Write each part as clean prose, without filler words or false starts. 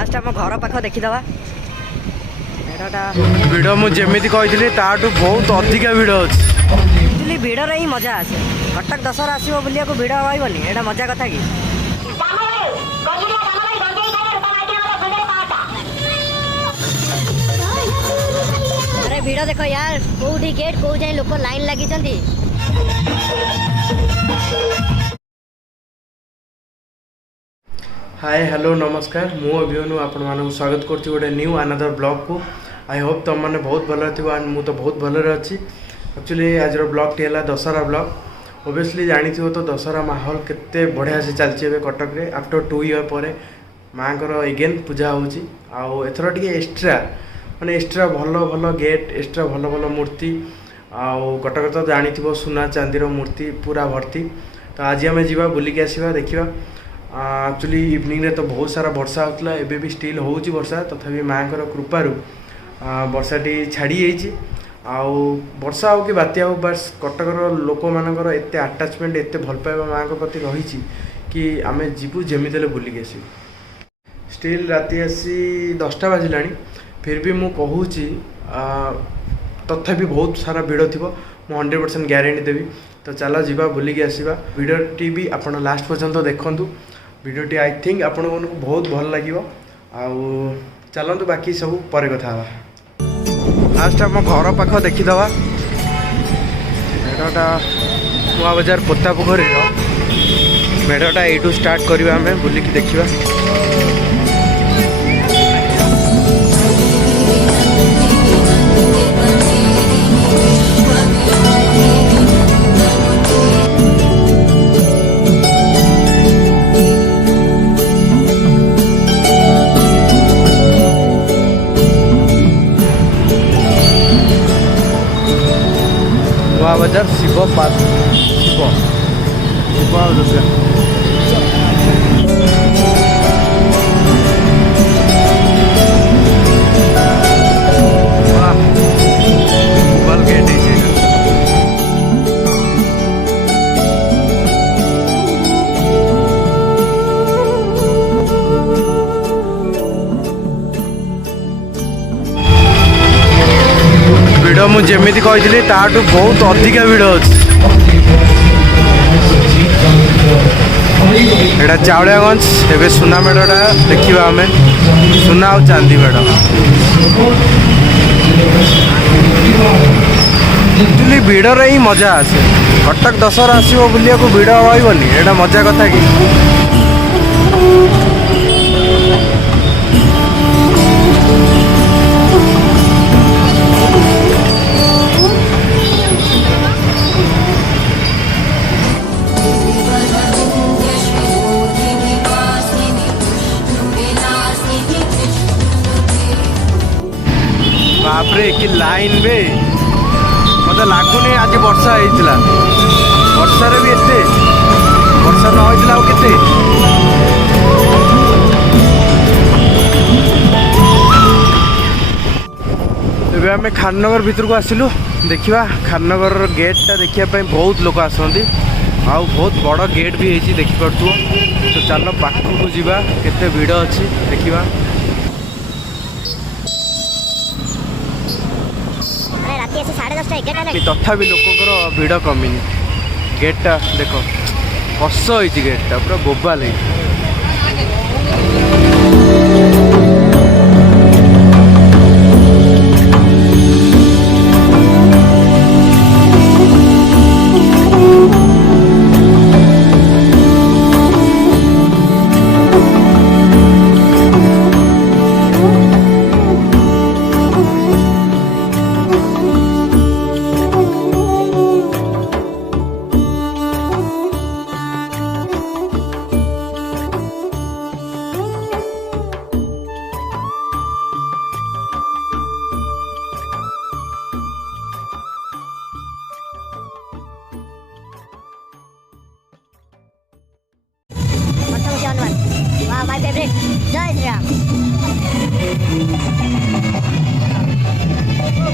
Fast आम घर पाख देखीदे भिड़ मुझे कही बहुत अधिक भिड़ अच्छी एक्चुअली भिड़ ही मजा आसे कटक दशहरा आसो बुलिया को भिड़ रही एटा मजा कथा कि अरे भिड़ देख यार कौटी गेट कौ जाए लोक लाइन लगी हाय हेलो नमस्कार मु अभिमन्यु आपण मानक स्वागत करछि गोटे न्यू अनदर ब्लॉग को। आई होप तुम मैंने बहुत भल थी एंड मु तो बहुत भलरे अच्छी। एक्चुअली आज ब्लॉग टी है दशहरा ब्लॉग। ओबियसली जानी तो दशहरा माहौल केते बढ़िया से चलती है कटक रे आफ्टर 2 ईयर पर माँ को एगेन पूजा होची आउ एथर टी एक्सट्रा माने एक्सट्रा भल भल गेट एक्सट्रा भल भल मूर्ति आउ कटक तो जानी सुना चांदीर मूर्ति पूरा भर्ती। तो आज आम जा बुलिक आसवा देखा। एक्चुअली इवनिंग रे तो बहुत सारा वर्षा होता एबे भी स्टिल होची वर्षा तथापि माँ को कृपारू वर्षाटी छाड़ी जाइए। आउ वर्षा हो कि बात्या हो बस कटकर लोक मानकर एते अटैचमेंट एते भल पाइबा माँ को प्रति रही कि आम जीवु जमी बुलिक आसू। स्टिल राति आसी 10टा बाजिला फिर भी मु कहूँ तथापि बहुत सारा भिड़ थी मु 100% ग्यारंटी देवी। तो चलो जीवा बुलिक आसवा। भिडियोटी भी आप लास्ट पर्यंत देखूँ। भिडियोटी आई थिंक आपण को बहुत भल लगे। चलतु बाकी सब पर कथा। फास्ट आम घर पाख देखीदे मेढ़टा नुआ बजार पोता पोखरी मेढ़टा यू स्टार्ट करवा आम बुलिक देखा। बाजार शिव पार्क शिव दुर्गा बल गेट भिड़ मुझे कही बहुत अधिक भिड़ अच्छी। एटा चावड़ियागंज एवं सुना मेढ़टा देखा आम सुना और चांदी मेढ़। एक्चुअली भिड़ ही मजा आसे कटक दशहरा आसो बुलिया को भिड़ रही एटा मजा कथा कि बापरे कि लाइन बे मत लगुनि आज वर्षा होता वर्षार भी एते वर्षा न होता केते एबे आमे खाननगर भीतर को आसिलु देखिबा। खाननगर गेटटा देखिया बहुत लोक आसंती आउ बहुत बड़ गेट भी होती देखी पार्थुव। तो चलो पाखक को जीवा केते भिड़ अच्छी देखिबा। तथापि लोक भिड़ कमिनी गेटा देख कस होती गेटा पूरा बोबाल है। Wow, my favorite. Jai Shri Ram.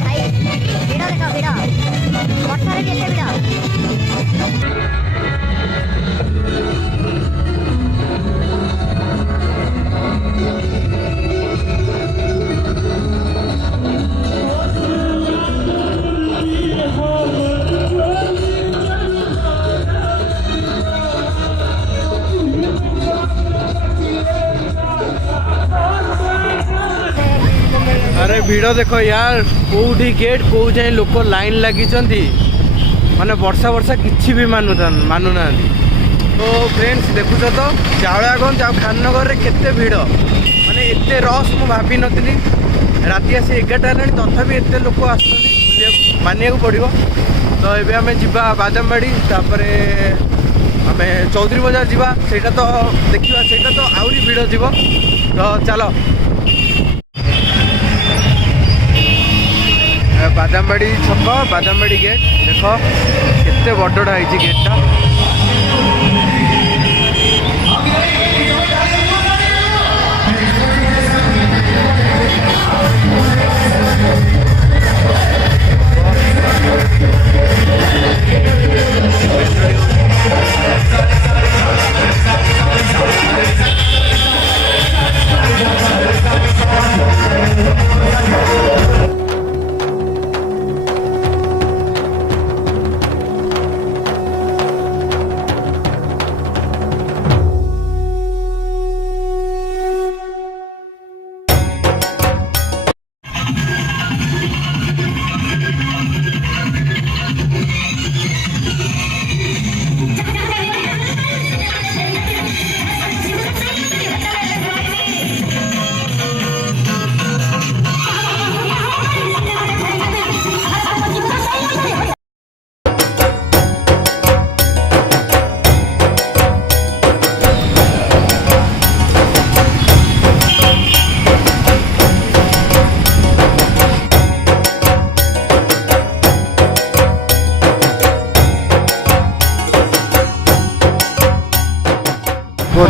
भाई भिड़ देखो भिड़ वर्षा भी एते भिड़ अरे भिड़ देख यार कौटी गेट कौ जाए लोक लाइन लगी माने वर्षा वर्षा किसी भी मानुना तो फ्रेंड्स देखुच तो चावड़ागंज आ खाननगर में केते भिड़ माने एते रस मु भाभी नथी राति आसी 11टा हेलानी तथापि एते लोक आसुछन्ति मानिया को पड़ो तो एबे आमे जिबा बादामबाड़ी तापरे आमे चौधरी बाजार जिबा सेटा तो देखिबा सेटा तो आउरी भिड़ जीव तो चलो बादामबाड़ी छक बादामबाड़ी गेट देख केते बड़टा है गेटा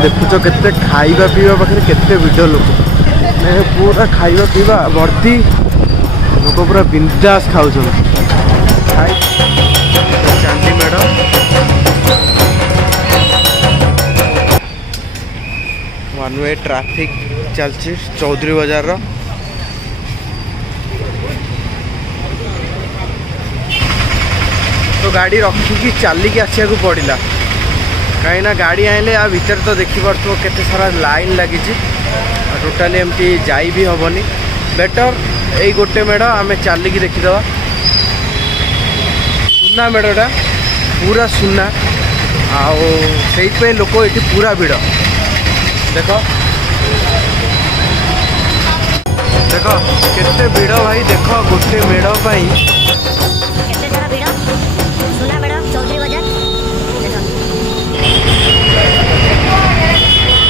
देखुच के खाଇବା पीवा पाखे केते भिड़ लोक पूरा खाଇବା पीवा भर्ती लोक पूरा बिंदास खाऊ चांदी मेड़ वन वे ट्रैफिक चलती चौधरी बाजार तो गाड़ी रखिकी चलिकी आसिया को पड़ा कहीं गाड़ी आइले आ भीतर तो देखी पार्थो केते सारा लाइन लगी टोटाली एमती जाई भी हेनी बेटर यही गोटे मेढ़ आम चलिकी देखीदवा सुना मेढ़टा पूरा सुना आई लोक ये पूरा भिड़ देख देख केते भिड़ भाई देख गोटे मेढ़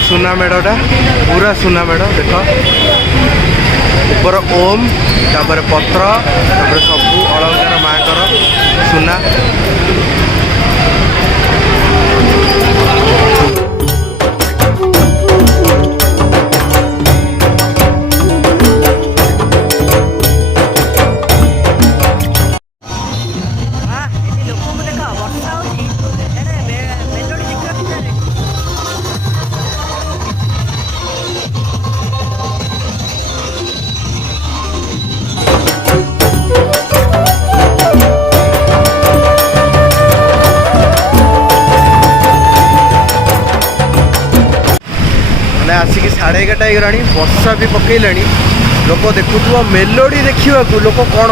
सुना मेढ़टा पूरा सुना मेढ़ देख ऊपर ओम तापर पत्र तापर सबू अलंकार माँ सुना आसिक 11:30 होगलानी वर्षा भी पकईला लोक देखुव मेलोडी देखा लोक कौन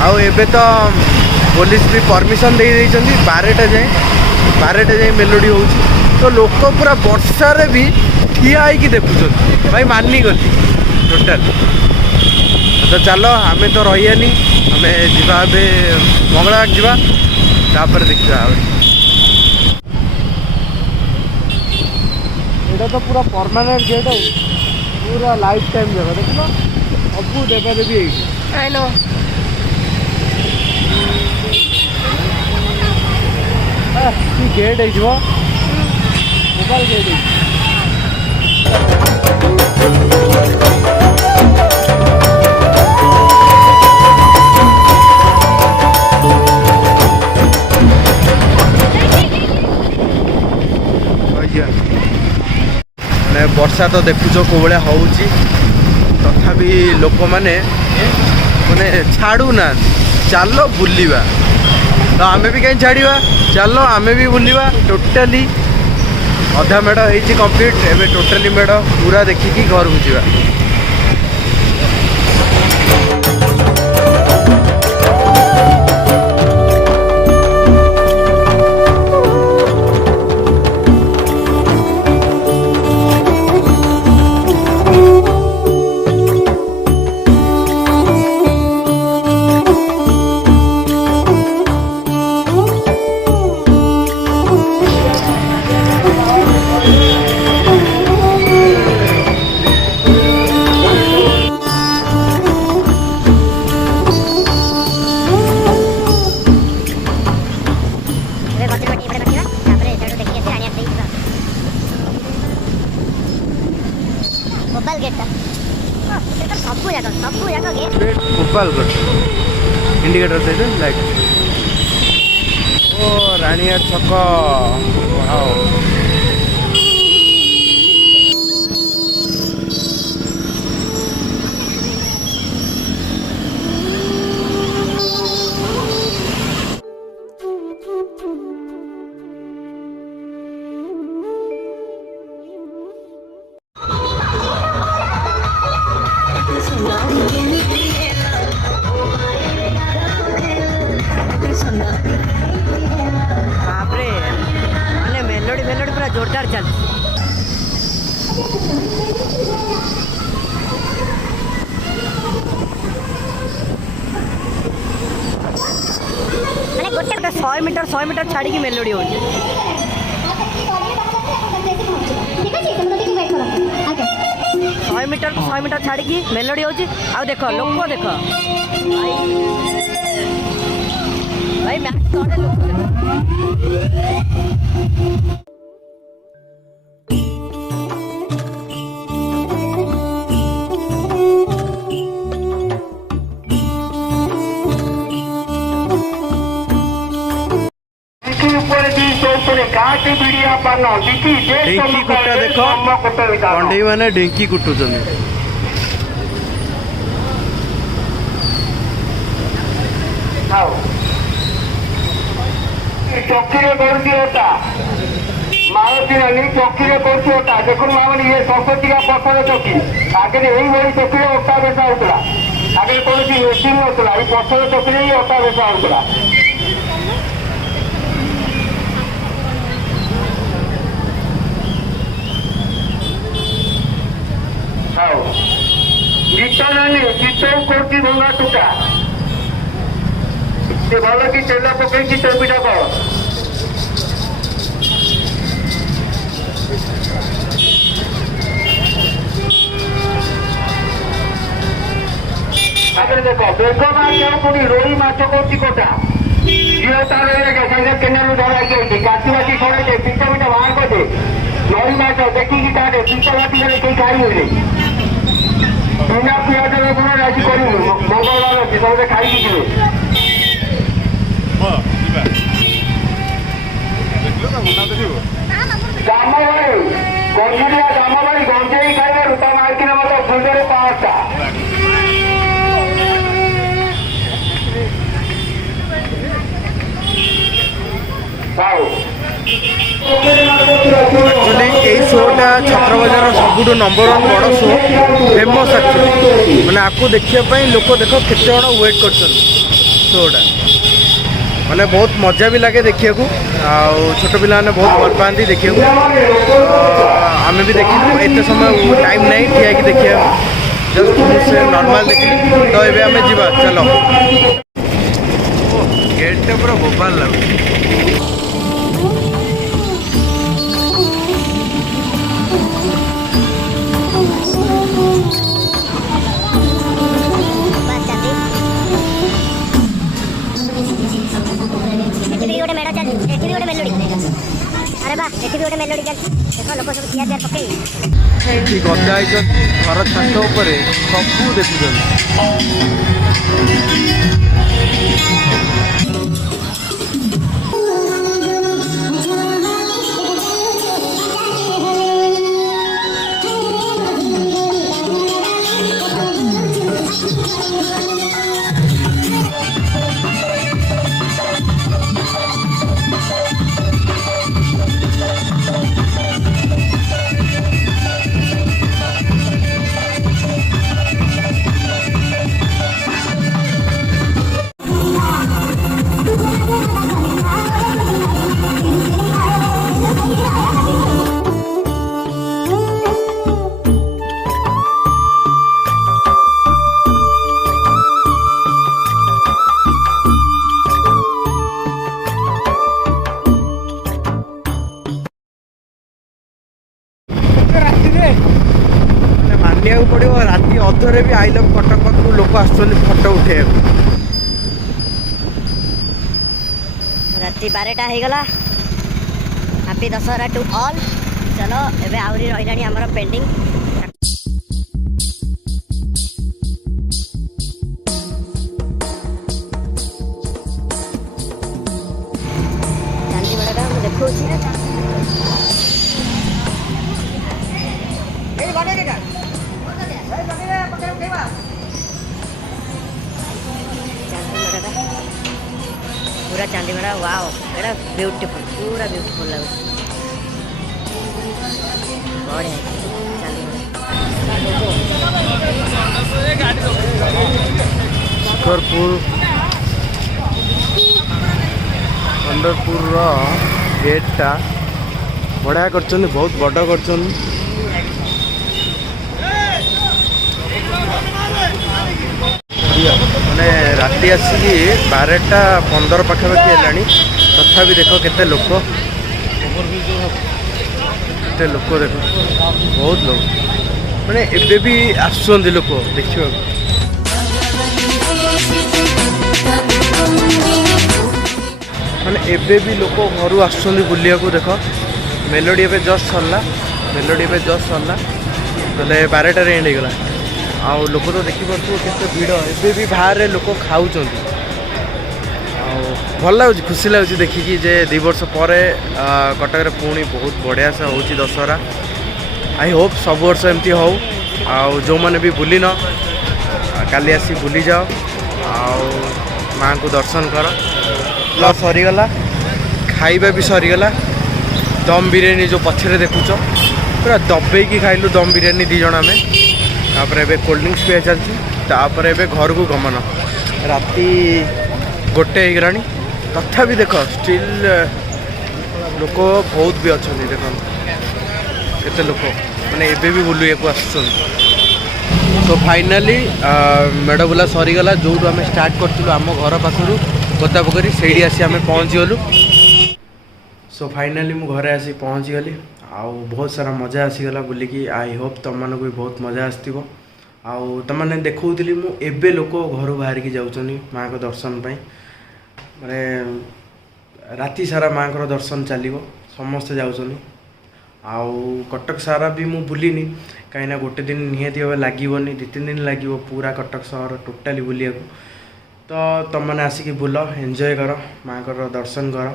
होबे तो पुलिस भी परमिशन दे 12टा जाए मेलोडी हो तो लोक पूरा वर्षा रे भी ठिया होगी देखुं भाई मानी गली टोटाल तो चलो आम तो रही आम जा मंगला जापर देखा तो पूरा परमानेंट गेट है पूरा लाइफ टाइम जगह देख लो सबू देवा देवी आई नो गेट है मोबाइल गेट वर्षा तो देखुच कौ भाया हो तथापि लोक मैंने छाड़ूना चलो बुलवा तो आम भी कहीं छाड़ा चलो आम भी बुलवा टोटाली अधा मेढ़ हो कम्प्लीट एवं टोटाली मेढ़ पूरा देखिकी घर को जा गेट टा सब जाक गेट गोपालगढ़ इंडिकेटर दे लाइट ओ रानिया छक वाओ बापरे ମାନେ ମେଲୋଡି ପୁରା ଜୋରଦାର ଚାଲିଛି। ମାନେ ଗୋଟେ 100 ମିଟର ଛାଡ଼ିକି ମେଲୋଡି ହଉଛି। ଠିକ ଅଛି ତୁମ ଟିକେ ୱେଟ୍ କର ଓକେ 100 ମିଟର ଛାଡ଼ିକି ମେଲୋଡି ହଉଛି। ଆଉ ଦେଖ ଲୋକ ଦେଖ ଭାଇ ମ୍ୟାଚ୍ ତଳେ ଲୋକ ଦେଖ। ढेंकी कुटा देख कंडई मैंने ढेंकी कुटुचन चौकीरे करता मारुति रानी चौकीरे करता देखो मामन ये सरस्वती का पथर चौकी आगे यही भाई चौकी अटा बेचा होता आगे कौन मेसीन ना ये पथर चौकी ही अटा बेचा होता गीत नानी गीत करती भंगा टुका भल कि तेल पकई चौकीटा कर देख बेग मार्ग रोही माछ कर कटा झील तार सागे केनाल धरा काटी बाटी छड़े पिटा पिटा बाहर कर नई माछ देखिकी तारे पिटा बाटी कहीं खाई हुए बिना पिज रसुण राजी कर मंगलवार अच्छी समझे खाई जी जामबाड़ी गंजुरिया जामबाड़ी गंजेई खाइबार ता मार्किन मतलब फुलरे पावरटा एक्चुअली यही शोटा छत्र बजार सबुठ नंबर 1 बड़ शो फेमस एक्चुअली मैंने आपको देखापी लोक देख केत जन वेट कर शोटा मैंने बहुत मजा भी लगे देखिए छोट पिला बहुत भल पाती देखिए आम भी देखिलु एत समय टाइम नहीं ठिया कि देखिए जस्ट से नॉर्मल देखिए तो ये आम जा चलो गेट पूरा भोपाल लगे अरे बा एठी भी गोटे मेलोडी चल देखो लोक सब चिया चिया पकई गदा घर छात उपरे सबू देखुन मानिया पड़ो राति अधरे भी आई लव कटक पाखु लोक आसो उठे राति 12टा हो गला हैप्पी दशहरा टू ऑल चलो एबे आउरी रहिलानी हमर पेंडिंग पूरा चांदी मेरा वाओ एटा ब्यूटीफुल पूरा ब्यूटीफुल लगे बढ़िया चांदी शिखरपुर पंडरपुर गेटा बढ़िया कर बहुत बड़ कर मैंने राति आसिकी 12:15 पाखापाखि है तथा देख केते लोक देख बहुत लोग मैंने एबे भी आसुंच लोक देखा मैंने एबे भी लोक घर आसुँच बुलिया देख मेलोडी एवं जस्ट सरला मेलोडी एवं जस्ट सरला ना 12टार एंड होगला आउ लोक तो देखिपे केते भिड़ एबे भी बाहर लोक खाऊ भल लगुच खुशी लगुच देखिकी जे 2 वर्ष पर कटक पुणी बहुत बढ़िया से हो दशहरा आई होप सब वर्ष एमती हो जो मैंने भी बुलिन काली आसी बुली जाओ माँ को दर्शन कर सरीगला खाइबा भी सरीगला दम बिरयानी जो पछरे देखुच पूरा दबे की खाइलु दम बिरयानी 2 जन आम तापर एबे कोल्ड ड्रिंक्स पिया चलती तापर एबे घर को गमन राति 1 होगलानी तथा भी देख स्टिल लोक बहुत भी अच्छा देख केते लोक मैंने एबे भी बुलिया को आसुन तो फाइनाली मेढ़ बुला सरीगला जो आम स्टार्ट करूँ आम घर पाखर गोता पोखरी से आसी आम पहुँची गलु सो फाइनाली मु घरे आसी पहुँची गली आउ बहुत सारा मजा आसीगला बुलिकी आई होप तुम मानक भी बहुत मजा आसो आउ तुमने देखौली मु एबे लोक घर बाहर की जाऊँ माँ को दर्शन पाई माने राति सारा माँ को दर्शन चलो समस्ते जाऊँ आउ कटक सारा भी मु बुलिनी कहीं 1 दिन निहाती भाव लगे 2-3 दिन लगे पूरा कटक सहर टोटाली बुलिया तो तुमने आसिकी बुल एंजॉय कर माँ को दर्शन कर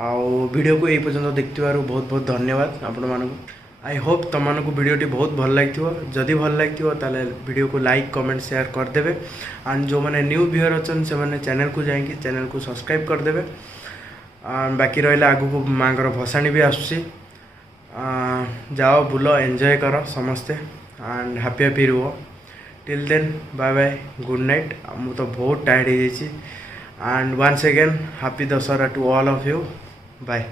आउ वीडियो को यही पर्यंत देखते बहुत बहुत धन्यवाद आपण मानक आई होप तुम मानक वीडियोटी बहुत भल लगी जदि भल लगी ताले वीडियो को लाइक कमेंट शेयर करदे एंड जो मैंने न्यू व्यूअर अच्छा से मैंने चैनल को जाइए चैनल को सब्सक्राइब करदे बाकी रहा आगू को माँ को भसाणी भी आसूसी जाओ बुल एंजॉय कर समस्ते एंड हैप्पी हैप्पी रुह till then bye bye good night मु तो बहुत टायर्ड हो जाइए and once again happy Dussehra to all of you bye.